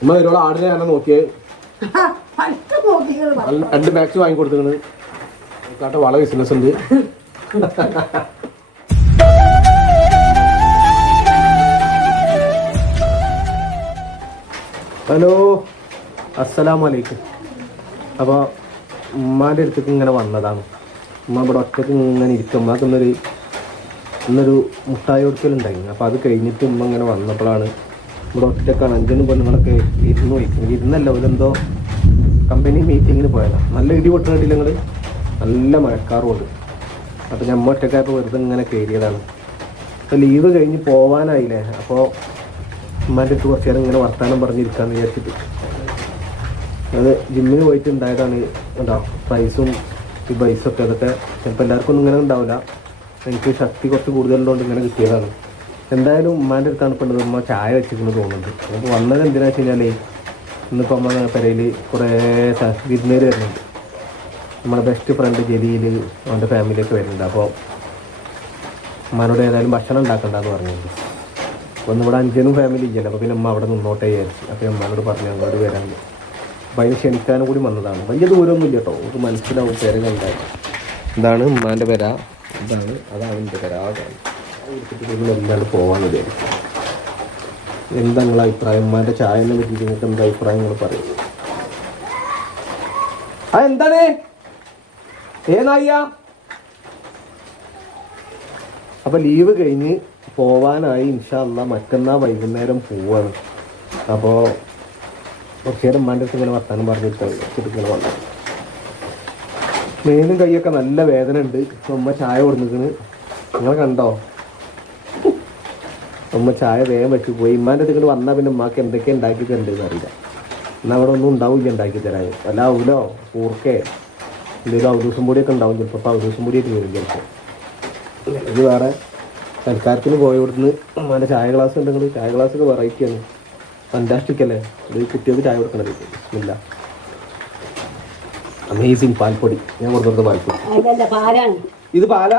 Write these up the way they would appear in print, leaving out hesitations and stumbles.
ഉമ്മ ഒരുപാട് ആടിനെ ഞാൻ നോക്കിയേ 2 മാക്സ് വാങ്ങിക്കൊടുത്തു കാട്ട വള ബിസിനസ് ഉണ്ട്. ഹലോ അസ്സലാമലൈക്കും. അപ്പോൾ ഉമ്മാൻ്റെ അടുത്തേക്ക് ഇങ്ങനെ വന്നതാണ്. ഉമ്മ ഇവിടെ ഒറ്റക്ക് ഇങ്ങനെ ഇരിക്കും. ഉമ്മാക്ക് ഇന്നൊരു മുട്ടായി കൊടുക്കലുണ്ടായിരുന്നു. അപ്പോൾ അത് കഴിഞ്ഞിട്ട് ഉമ്മ ഇങ്ങനെ വന്നപ്പോഴാണ് ഇവിടെ ഒറ്റക്കാണ്. 5 പെണ്ണുങ്ങളൊക്കെ ഇരുന്ന് വയ്ക്കുന്നത്. ഇരുന്നല്ല ഇവരെന്തോ കമ്പനി മീറ്റിങ്ങിന് പോയതാണ്. നല്ല ഇടി പൊട്ടുന്നിട്ടില്ല നിങ്ങൾ, നല്ല മഴക്കാറുമുണ്ട്. അപ്പോൾ നമ്മൾ ഒറ്റക്കായപ്പോൾ വെറുതെ ഇങ്ങനെ കയറിയതാണ്. അപ്പോൾ ലീവ് കഴിഞ്ഞ് പോകാനായില്ലേ, അപ്പോൾ ഉമ്മാൻ്റെ അടുത്ത് കുറച്ച് നേരം ഇങ്ങനെ വർത്തമാനം പറഞ്ഞിരിക്കാമെന്ന് വിചാരിച്ചിട്ട്. അത് ജിമ്മിന് പോയിട്ട് ഉണ്ടായതാണ്. ഉണ്ടാവും പ്രൈസും ഈ ബൈസൊക്കെ, അതൊക്കെ ചിലപ്പോൾ എല്ലാവർക്കും ഒന്നും ഇങ്ങനെ ഉണ്ടാവില്ല. എനിക്ക് ശക്തി കുറച്ച് കൂടുതലുള്ളതുകൊണ്ട് ഇങ്ങനെ കിട്ടിയതാണ്. എന്തായാലും ഉമ്മാൻ്റെ അടുത്താണ് ഇപ്പോൾ ഉള്ളത്. ഉമ്മ ചായ വെച്ചിരിക്കുന്നത് തോന്നുന്നുണ്ട്. അപ്പോൾ വന്നത് എന്തിനാണെന്ന് വെച്ച് കഴിഞ്ഞാൽ ഇന്നിപ്പോൾ അമ്മ പെരയിൽ കുറേ വിരുന്നേര് വരുന്നുണ്ട്. നമ്മുടെ ബെസ്റ്റ് ഫ്രണ്ട് ജലീൽ അവൻ്റെ ഫാമിലിയൊക്കെ വരുന്നുണ്ട്. അപ്പോൾ ഉമ്മാനോട് ഏതായാലും ഭക്ഷണം ഉണ്ടാക്കണ്ടെന്ന് പറഞ്ഞിട്ടുണ്ട്. അപ്പോൾ ഇന്നിവിടെ 5 ഫാമിലി ഇല്ലല്ലോ. അപ്പോൾ പിന്നെ ഉമ്മ അവിടെ നിന്നോട്ടേ വിചാരിച്ചു. അപ്പോൾ ഉമ്മാനോട് പറഞ്ഞു അങ്ങോട്ട് വരാൻ. അപ്പോൾ അതിന് ക്ഷണിക്കാനും കൂടി വന്നതാണ്. വലിയ ദൂരമൊന്നും ഇല്ല കേട്ടോ, നമുക്ക് മനസ്സിലാവും പേര കണ്ടാൽ. ഇതാണ് ഉമ്മാൻ്റെ പെര, അതാണ് എൻ്റെ പെര. എല്ലാണ്ട് പോകാൻ വിചാരിക്കും. എന്താ നിങ്ങളെ അഭിപ്രായം? ഉമ്മാൻ്റെ ചായനെ പറ്റിയിട്ട് നിങ്ങൾക്ക് എന്താ അഭിപ്രായം നിങ്ങൾ പറയും? എന്താണ് ഏനായ്യ? അപ്പോൾ ലീവ് കഴിഞ്ഞ് പോവാനായി. ഇൻഷാ അല്ലാഹ് മറ്റന്നാൾ വൈകുന്നേരം പോവാണ്. അപ്പോൾ കുറച്ച് നേരം ഉമ്മാൻ്റെ അടുത്ത് ഇങ്ങനെ വർത്താനം പറഞ്ഞിട്ട് ഇങ്ങനെ വന്നു. മേലും കൈയൊക്കെ നല്ല വേദന ഉണ്ട്. ഉമ്മ ചായ കൊടുത്തിരിക്കണ്, നിങ്ങൾ കണ്ടോ? ഉമ്മ ചായ വേഗം വെച്ച് പോയി. ഉമ്മാൻ്റെ അടുത്ത് ഇങ്ങനെ വന്നാൽ പിന്നെ ഉമ്മാക്ക് എന്തൊക്കെ ഉണ്ടാക്കി തരേണ്ടതെന്ന് അറിയില്ല. എന്നാൽ അവിടെ ഒന്നും ഉണ്ടാവില്ല ഉണ്ടാക്കി തരാൻ. വല്ല ഔലോ കൂർക്കേ എന്തെങ്കിലും ഔദൂസും പൊടിയൊക്കെ ഉണ്ടാവും ചിലപ്പോൾ. അപ്പോൾ ഔദൂസും പൊടിയൊക്കെ വരും ചിലപ്പോൾ. ഇത് വേറെ സൽക്കാരത്തിന് പോയവിടുന്ന് ഉമ്മാൻ്റെ ചായ ഗ്ലാസ് ഉണ്ടെങ്കിൽ ചായ ഗ്ലാസ്സൊക്കെ വെറൈറ്റിയാണ്, ഫാന്റാസ്റ്റിക് അല്ലേ. ഇത് കുട്ടികൾക്ക് ചായ കൊടുക്കണത് ഇല്ല. അമേസിങ് പാൽപ്പൊടി ഞാൻ കൊടുക്കുന്നത് പാൽപ്പൊടി. ഇത് പാലാ?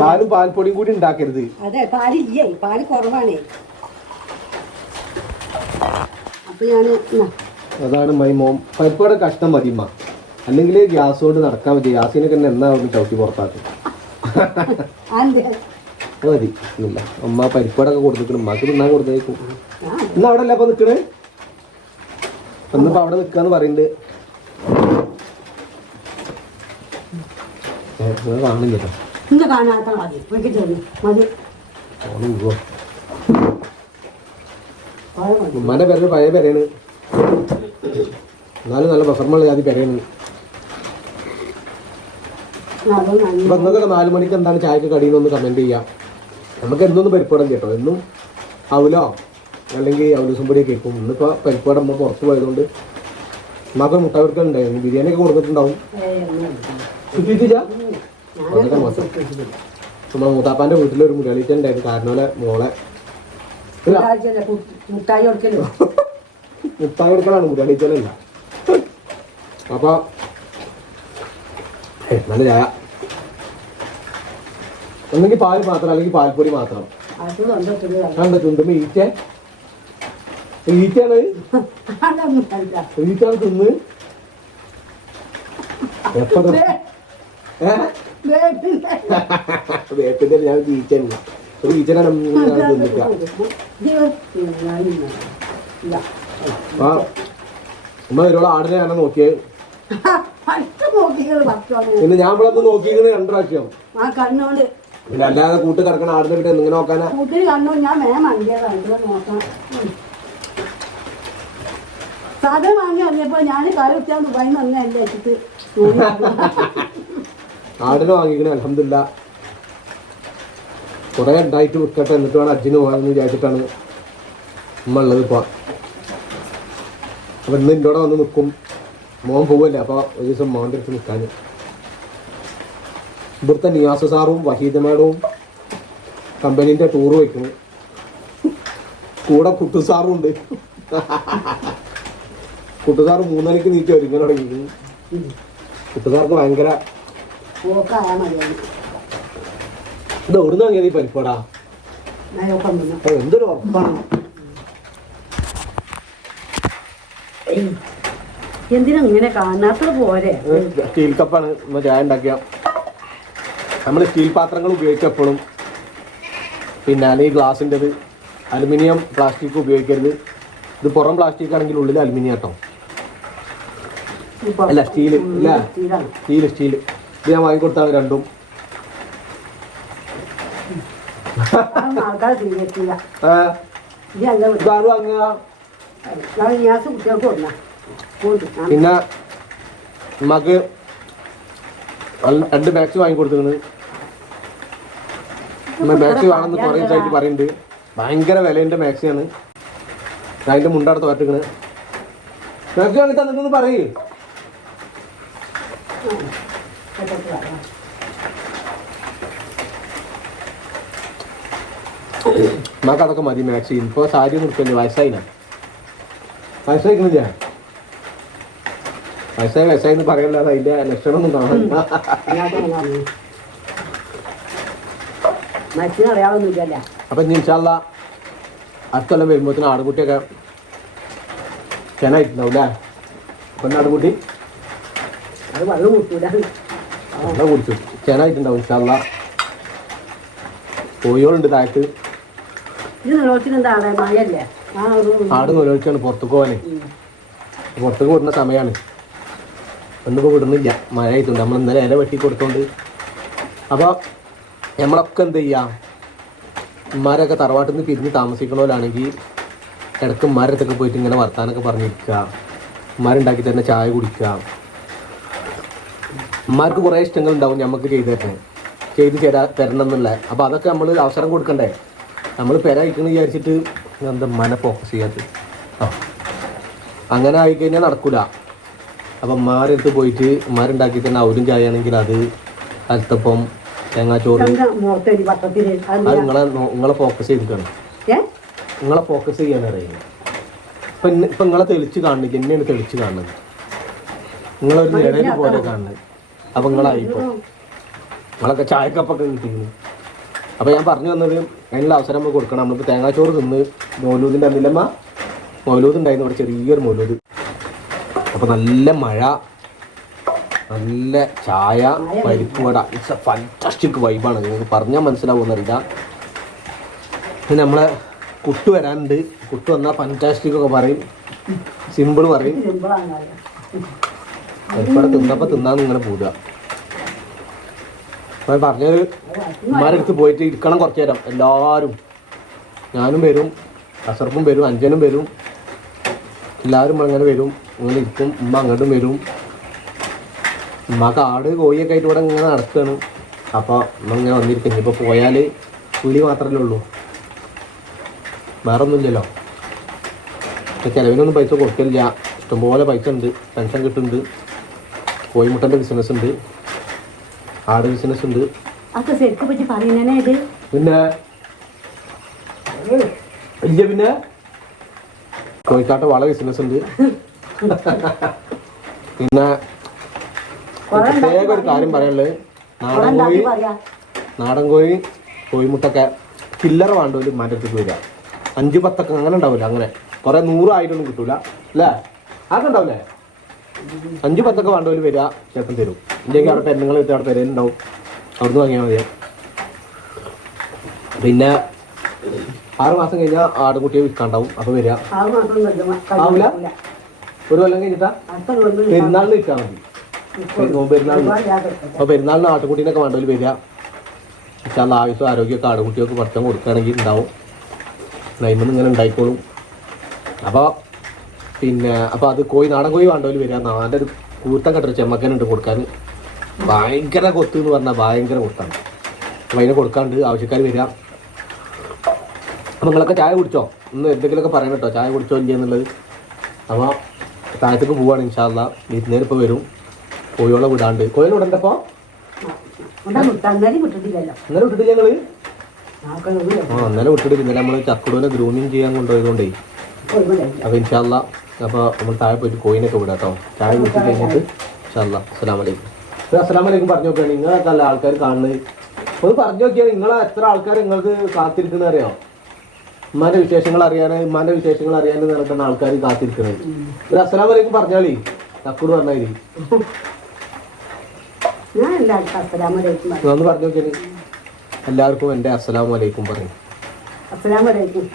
പാലും പാൽപ്പൊടിയും കൂടി ഉണ്ടാക്കരുത്. അതാണ് മൈമോം. പരിപ്പോടെ കഷ്ടം മതിമ്മ, അല്ലെങ്കിൽ ഗ്യാസ് കൊണ്ട് നടക്കാൻ പറ്റും. ഗ്യാസിനൊക്കെ എന്നാ ഒന്ന് ചവിട്ടി പുറത്താക്കും മതി. ഇല്ല അമ്മ പരിപ്പോടൊക്കെ കൊടുത്തിട്ടുണ്ട്. ഉമ്മാക്ക് തിന്നാൻ കൊടുത്തേക്കും. ഇന്ന് അവിടെ അല്ല അപ്പൊ നിൽക്കണേ. ഇന്നിപ്പോ അവിടെ നിൽക്കാന്ന് പറയുന്നുണ്ട്. കാണില്ലട്ടോ ഉമ്മാന്റെ പേര് പഴയ പേരാണ്, എന്നാലും നല്ല ബസർമുള്ള ജാതി പേരാണ്. അപ്പൊ ഇന്നൊക്കെ 4 മണിക്ക് എന്താണ് ചായക്ക് കടിയെന്നൊന്ന് കമന്റ് ചെയ്യാം. നമുക്ക് എന്നൊന്നും പരിപ്പാടം കേട്ടോ, എന്നും അവലോ അല്ലെങ്കിൽ അവലൂസും പൊടിയൊക്കെ കേൾക്കും. ഇന്നിപ്പോൾ പരിപ്പാടം നമ്മൾ പുറത്ത് പോയതുകൊണ്ട് ഉമ്മാക്ക് മുട്ട കൊടുക്കലുണ്ടായിരുന്നു. ബിരിയാണി ഒക്കെ കൊടുത്തിട്ടുണ്ടാവും. അതൊക്കെ മോശം. നമ്മളെ മൂത്താപ്പാൻ്റെ വീട്ടിലൊരു മുരളീച്ച ഉണ്ടായിരുന്നു. കാരണോലെ മോളെ മുട്ടായി കൊടുക്കലാണ്, മുരളീച്ചനല്ല. അപ്പൊ നല്ല ചായ, ഒന്നെങ്കിൽ പാൽ മാത്രം അല്ലെങ്കിൽ പാൽപ്പൊടി മാത്രം. കണ്ട ചുണ്ടുമ്പോ ഈറ്റാണ് തിന്ന് വേപ്പിന്റെ ഞാൻ ഈച്ചല്ല, ഒരു ഈച്ചനാണ് തിന്നിട്ട. ഉമ്മ ഒരുപാട് ആടിനെ ഞാൻ നോക്കിയേ. പിന്നെ ഞാൻ ഇവിടെ നോക്കിയിരിക്കുന്നത് 2 പ്രാവശ്യം. പിന്നെ അല്ലാതെ കൂട്ട് കിടക്കണ ആടിനെ കിട്ടും എങ്ങനെ നോക്കാനാ? ആടിനെ വാങ്ങിക്കണേ അൽഹംദുലില്ലാ. കുറെ ഉണ്ടായിട്ട് വിൽക്കട്ടെ, എന്നിട്ട് വേണം അജ്ജിന് പോകാമെന്ന് വിചാരിച്ചിട്ടാണ് ഉമ്മ ഉള്ളത് ഇപ്പോൾ. അപ്പം ഇന്ന് എൻ്റെ കൂടെ വന്ന് നിൽക്കും. മോൻ പോവല്ലേ, അപ്പോൾ ഒരു ദിവസം മോൻ്റെ അടുത്ത് നിൽക്കാൻ. ഇവിടുത്തെ നിയാസ് സാറും വഹീദ മേഡവും കമ്പനീൻ്റെ ടൂറ് വയ്ക്കുന്നു. കൂടെ കുട്ടു സാറും ഉണ്ട്. കുട്ടുസാറ് 3 മണിക്ക് നീറ്റ് ഒരുങ്ങാൻ തുടങ്ങി. കുട്ടുസാർക്ക് ഭയങ്കര ഇത് എവിടുന്ന് വാങ്ങിയത് ഈ പരിപ്പാടാ? എന്തൊരു ഉറപ്പാണ്. എന്തിനാ ഇങ്ങനെ കാണാത്തത് പോരെ? സ്റ്റീൽ കപ്പാണ് നമ്മൾ ചായ ഉണ്ടാക്കിയ. നമ്മൾ സ്റ്റീൽ പാത്രങ്ങൾ ഉപയോഗിച്ചപ്പോഴും പിന്നെ അല്ലെങ്കിൽ ഗ്ലാസിൻ്റെത് അലുമിനിയം പ്ലാസ്റ്റിക് ഉപയോഗിക്കരുത്. ഇത് പുറം പ്ലാസ്റ്റിക് ആണെങ്കിൽ ഉള്ളിൽ അലുമിനിയം കേട്ടോ. അല്ല സ്റ്റീല് ഇല്ല, സ്റ്റീല് ഇത് ഞാൻ വാങ്ങിക്കൊടുത്താണ് രണ്ടും. പിന്നെ മക്ക് 2 ബാഗ്സ് വാങ്ങിക്കൊടുത്തിരുന്നത്. ബാഗ്സ് വേണമെന്ന് കുറേ ദിവസമായിട്ട് പറയുന്നുണ്ട്. ഭയങ്കര വിലൻ്റെ മാക്സിയാണ്. അതിൻ്റെ മുണ്ടടുത്ത് പറ്റിക്കണ്. മാക്സി വാങ്ങി തന്നിട്ടൊന്ന് പറയൂ. നമുക്ക് അതൊക്കെ മതി മാക്സി. ഇപ്പോൾ സാരി ഒന്നും എടുക്കല്ലേ, വയസ്സായിക്കുന്നില്ല. വയസ്സായി പറയല്ലാതെ അതിൻ്റെ ലക്ഷണമൊന്നും കാണില്ല. അപ്പം ഇനി ഇൻഷാല്ലാ അടുത്തെല്ലാം വരുമ്പോഴത്തേനും ആടുകുട്ടിയൊക്കെ ചെനായിട്ടുണ്ടാവും അല്ലേ? അപ്പം ആടുകുട്ടി വെള്ളം കുടിച്ചു ചെനായിട്ടുണ്ടാവും ഇൻഷാല്ലാ. കോഴികളുണ്ട് താഴത്ത്. ആട് നിലവിളിച്ചാണ് പുറത്തേക്ക് പോകാനേ. പുറത്തേക്ക് വിടുന്ന സമയമാണ്. ഒന്നിപ്പോൾ വിടുന്നില്ല, മഴ ആയിട്ടുണ്ട്. നമ്മൾ ഇന്നലെ ഇല വെട്ടി കൊടുത്തോണ്ട്. അപ്പോൾ നമ്മളൊക്കെ എന്ത് ചെയ്യാം, ഉമ്മാരൊക്കെ തറവാട്ടിൽ നിന്ന് പിരിഞ്ഞ് താമസിക്കണവരാണെങ്കിൽ ഇടയ്ക്ക് ഉമ്മാരത്തൊക്കെ പോയിട്ട് ഇങ്ങനെ വർത്താനൊക്കെ പറഞ്ഞിരിക്കുക, ഉമ്മാരുണ്ടാക്കി തന്നെ ചായ കുടിക്കുക. ഉമ്മാർക്ക് കുറേ ഇഷ്ടങ്ങളുണ്ടാവും നമുക്ക് ചെയ്ത് തരണം എന്നുള്ള. അപ്പോൾ അതൊക്കെ നമ്മൾ അവസരം കൊടുക്കണ്ടേ? നമ്മൾ പെരയിക്കണം വിചാരിച്ചിട്ട് എന്താ ഉമ്മാനെ ഫോക്കസ് ചെയ്യാത്തത്? അങ്ങനെ ആയിക്കഴിഞ്ഞാൽ നടക്കില്ല. അപ്പം ഉമ്മാരടുത്ത് പോയിട്ട് ഉമ്മാരുണ്ടാക്കി തന്നെ അവരും ചായ ആണെങ്കിൽ അത് അൽത്തപ്പം തേങ്ങാച്ചോറ് അത് നിങ്ങളെ ഫോക്കസ് ചെയ്തിട്ടാണ്. നിങ്ങളെ ഫോക്കസ് ചെയ്യാനാണ് അറിയുന്നത്. ഇപ്പം നിങ്ങളെ തെളിച്ച് കാണുന്നത് എന്നെയാണ് തെളിച്ച് കാണുന്നത്. നിങ്ങളൊരു നിഴല് പോലെ കാണുന്നത്. അപ്പം നിങ്ങളായിപ്പോൾ നിങ്ങളൊക്കെ ചായക്കപ്പൊക്കെ കിട്ടിയിരുന്നു. അപ്പോൾ ഞാൻ പറഞ്ഞു വന്നത് അതിനുള്ള അവസരം നമ്മൾ കൊടുക്കണം. നമ്മളിപ്പോൾ തേങ്ങാച്ചോറ് തിന്ന് മൗലൂദിൻ്റെ അന്നില്ലമ്മ മൗലൂദ് ഉണ്ടായിരുന്നു ഇവിടെ, ചെറിയൊരു മൗലൂദ്. അപ്പോൾ നല്ല മഴ, നല്ല ചായ, പരിപ്പ് വട. ഇറ്റ്സ് എ ഫാന്റാസ്റ്റിക് വൈബാണ്. നിങ്ങൾക്ക് പറഞ്ഞാൽ മനസ്സിലാവുമെന്നറിയില്ല. പിന്നെ നമ്മളെ കുട്ടു വരാനുണ്ട്. കുട്ടു വന്നാൽ ഫാന്റാസ്റ്റിക് ഒക്കെ പറയും, സിമ്പിൾ പറയും. ഇവിടെ തിന്നപ്പോൾ തിന്നാന്ന് ഇങ്ങനെ പോവുക. അപ്പോൾ പറഞ്ഞത് ഉമ്മാരെടുത്ത് പോയിട്ട് ഇരിക്കണം കുറച്ച് നേരം. എല്ലാവരും, ഞാനും വരും, അസർപ്പും വരും, അഞ്ചനും വരും, എല്ലാവരും അങ്ങനെ വരും. ഇങ്ങനെ ഇരിക്കും. ഉമ്മ അങ്ങോട്ടും വരും. ഉമ്മക്ക് ആട് കോഴിയൊക്കെ ആയിട്ട് ഇവിടെ ഇങ്ങനെ നടക്കുകയാണ്. അപ്പോൾ ഉമ്മ ഇങ്ങനെ വന്നിരിക്കുന്നു. ഇപ്പോൾ പോയാൽ പുലി മാത്രമല്ലേ ഉള്ളൂ, വേറെ ഒന്നുമില്ലല്ലോ. ചിലവിനൊന്നും പൈസ കൊടുക്കില്ല. ഇഷ്ടംപോലെ പൈസ ഉണ്ട്, പെൻഷൻ കിട്ടുന്നുണ്ട്. കോഴിമുട്ടൻ്റെ ബിസിനസ് ഉണ്ട്, ആട് ബിസിനസ് ഉണ്ട്. പിന്നെ ഇല്ല, പിന്നെ കോഴിക്കാട്ട വള ബിസിനസ് ഉണ്ട്. പിന്നെ പ്രത്യേക ഒരു കാര്യം പറയാനുള്ളത്, നാടൻ കോഴി കോഴിമുട്ടൊക്കെ ചില്ലറ വേണ്ടവര് ഉമ്മാൻ്റെ അടുത്തേക്ക് വരിക. 5-10 അങ്ങനെ ഉണ്ടാവില്ല. അങ്ങനെ കുറേ 100-1000 കിട്ടൂല അല്ലേ? അതൊക്കെ ഉണ്ടാവില്ലേ? 5-10 വേണ്ടവര് വരിക, ചേട്ടൻ തരും. ഇല്ലെങ്കിൽ അവിടെ പെണ്ണുങ്ങൾ കിട്ടും, അവിടെ പെരേലുണ്ടാവും, അവിടുന്ന് വാങ്ങിയാൽ മതിയാ. പിന്നെ 6 മാസം കഴിഞ്ഞാൽ ആടുകുട്ടിയെ വിൽക്കാണ്ടാവും. അപ്പോൾ വരിക ആവില്ല. 1 കൊല്ലം കഴിഞ്ഞിട്ടാ പെരുന്നാളിന് വിൽക്കാൻ മതി. പെരുന്നാളിന്. അപ്പോൾ പെരുന്നാളിന് ആട്ടുകുട്ടീനൊക്കെ വേണ്ടവര് വരിക. പക്ഷേ ആയുസും ആരോഗ്യമൊക്കെ ആടുകുട്ടിയൊക്കെ പഠിത്തം കൊടുക്കുകയാണെങ്കിൽ ഉണ്ടാവും. നൈമന്ന് ഇങ്ങനെ ഉണ്ടായിക്കോളും. അപ്പോൾ പിന്നെ അപ്പോൾ അത് നാടൻ കോഴി വേണ്ടവര് വരിക. നല്ലൊരു കൂർത്തം കെട്ടൊരു ചെമ്മക്കനുണ്ട് കൊടുക്കാൻ. ഭയങ്കര കൊത്ത് എന്ന് പറഞ്ഞാൽ ഭയങ്കര കൊത്താണ്. അപ്പോൾ അതിനെ കൊടുക്കാണ്ട് ആവശ്യക്കാർ വരിക. അപ്പോൾ നിങ്ങളൊക്കെ ചായ കുടിച്ചോ? ഇന്ന് എന്തെങ്കിലുമൊക്കെ പറയണം കേട്ടോ, ചായ കുടിച്ചോ ഇല്ല എന്നുള്ളത്. അപ്പോൾ താഴത്തേക്ക് പോവുകയാണ് ഇൻഷാ അല്ലാഹ്. വീട്ടിൽ ഇപ്പോൾ വരും. കോഴിയോളെ വിടാണ്ട്. കോഴിനെ വിടണ്ടപ്പോൾ ഇന്നലെ വിട്ടിട്ടില്ല ഞങ്ങൾ. ഇന്നലെ വിട്ടിട്ട് ഇന്നലെ നമ്മൾ ചക്കുടൂനെ ഗ്രൂമിങ് ചെയ്യാൻ കൊണ്ടുപോയതുകൊണ്ടേ. അപ്പോൾ ഇൻഷാ അല്ലാഹ് അപ്പോൾ നമ്മൾ താഴെ പോയിട്ട് കോഴിനൊക്കെ വിടാം കേട്ടോ. ചായ കുടിച്ച് കഴിഞ്ഞിട്ട് ഇൻഷാ അല്ലാഹ്. അസ്സലാമു അലൈക്കും. അസ്സലാമു അലൈക്കും പറഞ്ഞു നോക്കുകയാണ്. നിങ്ങളൊക്കെ അല്ല ആൾക്കാർ കാണുന്നത്. ഒന്ന് പറഞ്ഞു നോക്കിയാൽ നിങ്ങളെ എത്ര ആൾക്കാർ നിങ്ങൾക്ക് കാത്തിരിക്കുന്നത് അറിയാം. ഉമ്മാന്റെ വിശേഷങ്ങൾ അറിയാനും നടക്കുന്ന ആൾക്കാർ കാത്തിരിക്കുന്നത്. ഒരു അസ്സലാമു അലൈക്കും പറഞ്ഞാളി, തക്കൂട് പറഞ്ഞാലി ഞാൻ എല്ലാവർക്കും അസ്സലാമലൈക്കും പറയും. ഒന്ന് പറഞ്ഞു നോക്കിയാൽ എല്ലാവർക്കും എൻ്റെ അസ്സലാമു അലൈക്കും പറയും. അസ്സലാമലൈക്കും.